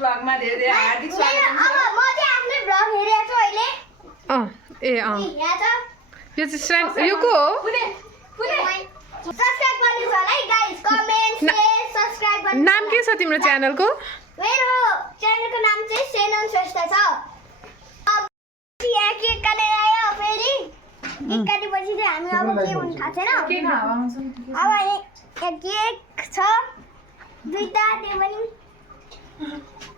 ब्लगमा धेरै धेरै हार्दिक स्वागत छ। अब म चाहिँ आफ्नो ब्लग हेरेको छु अहिले। यहाँ छ यो चाहिँ यो को हो? सब्स्क्राइब गर्नुस् होला है गाइस, कमेन्ट शेयर सब्स्क्राइब गर्नुस्। नाम के छ तिम्रो च्यानलको? मेरो च्यानलको नाम चाहिँ सेनन श्रेष्ठ छ। अब यहाँ केक काटेर आयो फेरि। केक काटेपछि चाहिँ हामी अब के हुन थाहा छैन। के खावा आउँछ? अब यहाँ केक छ दुईटा त्यो पनि।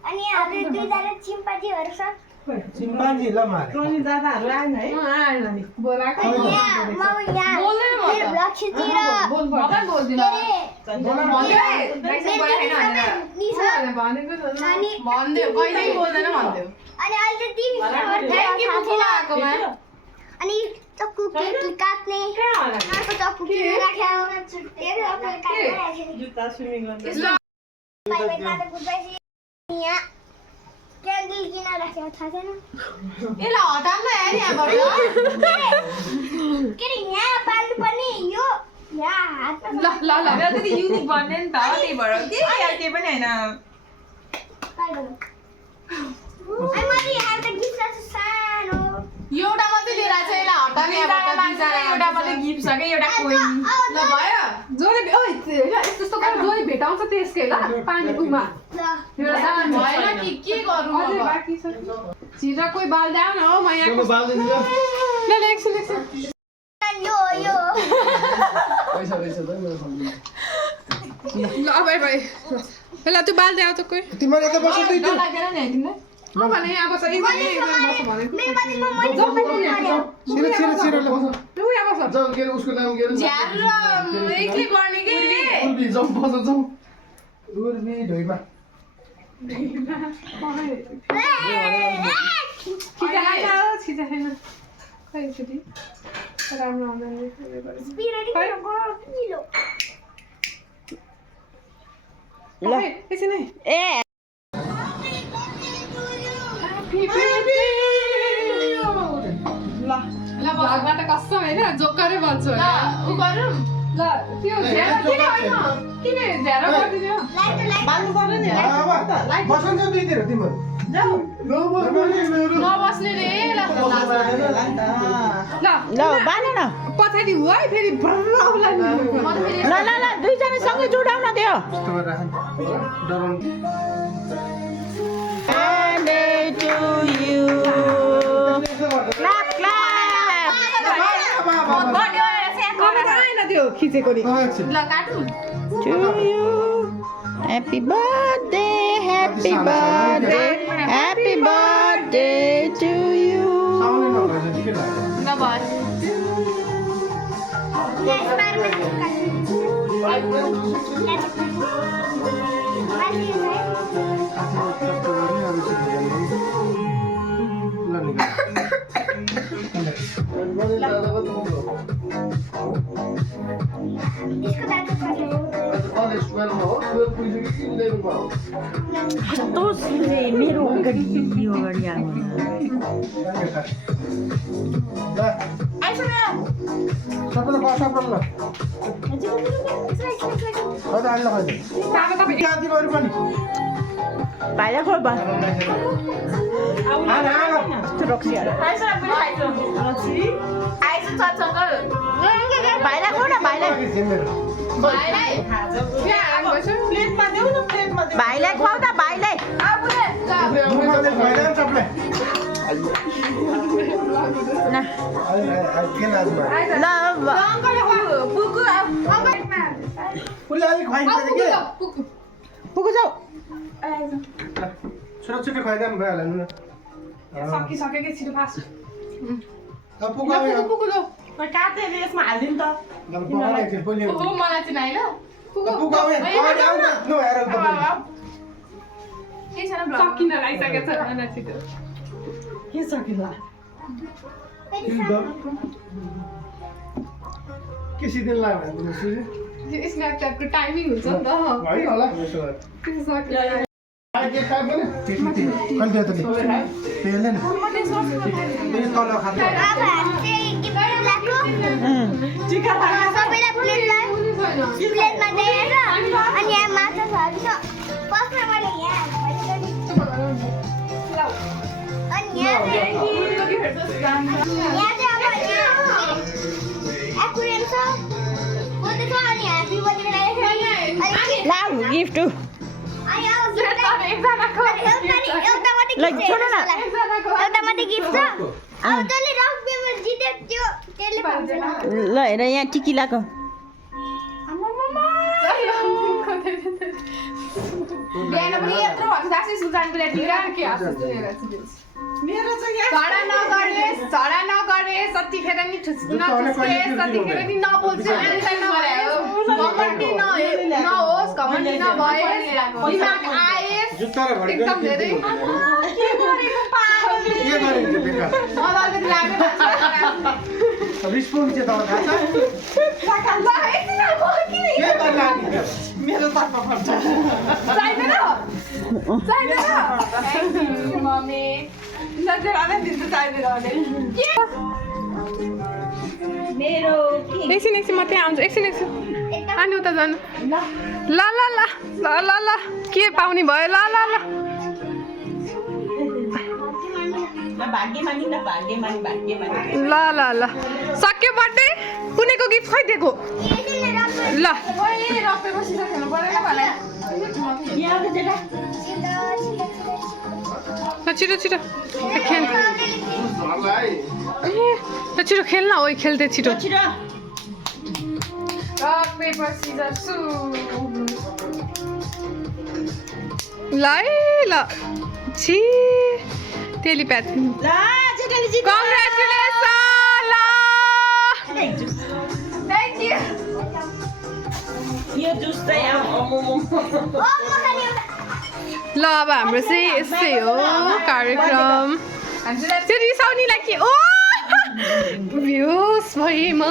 अनि हाम्रो दुईजना चिम्पाजीहरू छ। चिम्पान्जी ल मारे टोनी दादाहरू आएन है? आएन नि बोलाको अनि यहाँ म यहाँ मेरो ब्लग खिचेर मकै बोल्दिन। भनेको छ अनि भन्देऊ कहिल्यै बोल्दैन भन्देऊ। अनि अहिले चाहिँ टिभी थ्याङ्क यू पुग्नु आएकोमा। अनि चक्कु केक काट्ने अर्को चक्कु के राख्या धेरै अपले काट्न राखेको जुत्ता स्विमिङ गर्न। यहाँ क्यान्डल किन राखेको थाहा छैन। यसलाई हटाउन यार यहाँबाट। के अरे यहाँ पाल्नु पर्ने यो यहाँ हात ल ल ल त्यति युनिक भन्ने नि त त्यही भएर के यार के पनि हैन। अनि मैले यहाँ एउटा गिफ्ट राख्छु सानो। एउटा मात्रै लिएर आएको छ यसलाई हटाउन यहाँबाट एउटा मात्रै गिफ्ट छ के एउटा कोइन। ल भयो? जोले ओइ यस्तो यस्तो गरेर जोले भेटाउँछ त्यसकै ल पानी उमा ल भएन कि के गर्नु अझै अब? बाँकी छ छिरा कोही बाल्दै आउन हो म यहाँ त्यो बाल्दैन ल ल एकछिन एकछिन यो पैसा पैसा त मेरो सम्झिनु ल अब भाइ ल तँ बाल्दै आऊ त कोही तिम्रो यता बस्नु दुई डर लाग्दैन नि है तिमीलाई? भने यहाँ बस एकजना बस भनेको मेरो माथि मैले छिरा छिरा छिरा ल लु यहाँ बस जाऊ के उसको नाम के झ्याल र एक्लै गर्ने के? उर्बी जाऊ बस जाऊ उर्बी ढोइमा छिजा खाइन छिजा खाइन खै एकचोटि राम्रो आउँदैन स्पिरिट किलो ल एकछिन है ल भगवान कसम होइन जोकरै बल्छु ल उ गरौँ। ल त्यो झ्यारा किन होइन किन झ्यारा गरिदिने हो बाल्नु पर्यो नि। बस्नु चाहिँ दुईतिर तिम्रो जाऊ। नबस्ने रे ल ल बाँध न पछाडि हो है फेरि भर्र आउला नि ल ल ल दुईजना सँगै जुडाउन त्यो यस्तो गरेर राख डराउनु Birthday to you. Clap, clap. आएन त्यो खिचेको नि एकछिन ल काटौँ। To you. Happy birthday, happy birthday, happy birthday to you. Sound नभएछ ठिकै लाग्यो ल भयो। कस्तो सिले मेरो अगाडि यो अगाडि आउनु सबैले बस ल खै त अहिले खै जातिहरू पनि भाइलाई खोइ बस आना रक्सीहरू आइस पनि खाइसौ। आइस चटचङ्गल। भाइलाई खोइ न भाइलाई भाइलाई प्लेटमा देऊ न प्लेटमा देऊ। भाइलाई खुवाउ त भाइलाई न ल पुगु जाऊ छोटो खुवाइदिनु भइहाल्यो नि सकिसक्यो कि छिटो फास्ट पुग्यो काटेर यसमा हालिदिउँ त। मलाई चाहिँ नाइ ल के छैन ब्लग। सकिन लागिसकेको छ होइन छिटो के सकिला? के सिदिन लाग्यो स्न्यापच्याटको टाइमिङ हुन्छ नि त होला त्यो सक्यो सबैलाई प्लेटमा दिएर अनि यहाँ माछा छ पक्का मैले यहाँ अनि यहाँ चाहिँ अब एक्वेरियम छ फोटो छ अनि ह्यापी बर्थडे लेखेको छ अनि ला गिफ्ट अनि अब एउटा मात्रै ल, छोड न। एउटा मात्रै गिफ्ट छ अब जसले रक पेपर जित्यो त्यसले पाउँछ ल हेर यहाँ टिकी लगाएको बिहान पनि यत्रो भएको दासी सुजानको लागि राखे झडा नगरे जतिखेर नि जतिखेर नि नबोल्छु नहोस् घमण्डी नभए दिमाग आएस् एकदम धेरै मलाई रिस्पोन्स चाहिँ तपाईँ थाहा छ मेरो तर्फ पर्छ मम्मी एकछिन म त्यहाँ आउँछु एकछिन अनि उता जानु ल ल ल ल ल ल के पाउने भयो ल ल ल ल ल ल सक्यो बर्थडे कुनैको गिफ्ट खै दिएको ल छिटो छिटो खेल छिटो खेल्न हो खेल्दै छिटो ल ल छि टेलिप्याथ कङ्ग्रेचुलेसन ल थ्याङ्क यू यो जुस चाहिँ ल अब हाम्रो चाहिँ यस्तै हो कार्यक्रम त्यो रिसाउनीलाई के ओ भ्युस भएँ म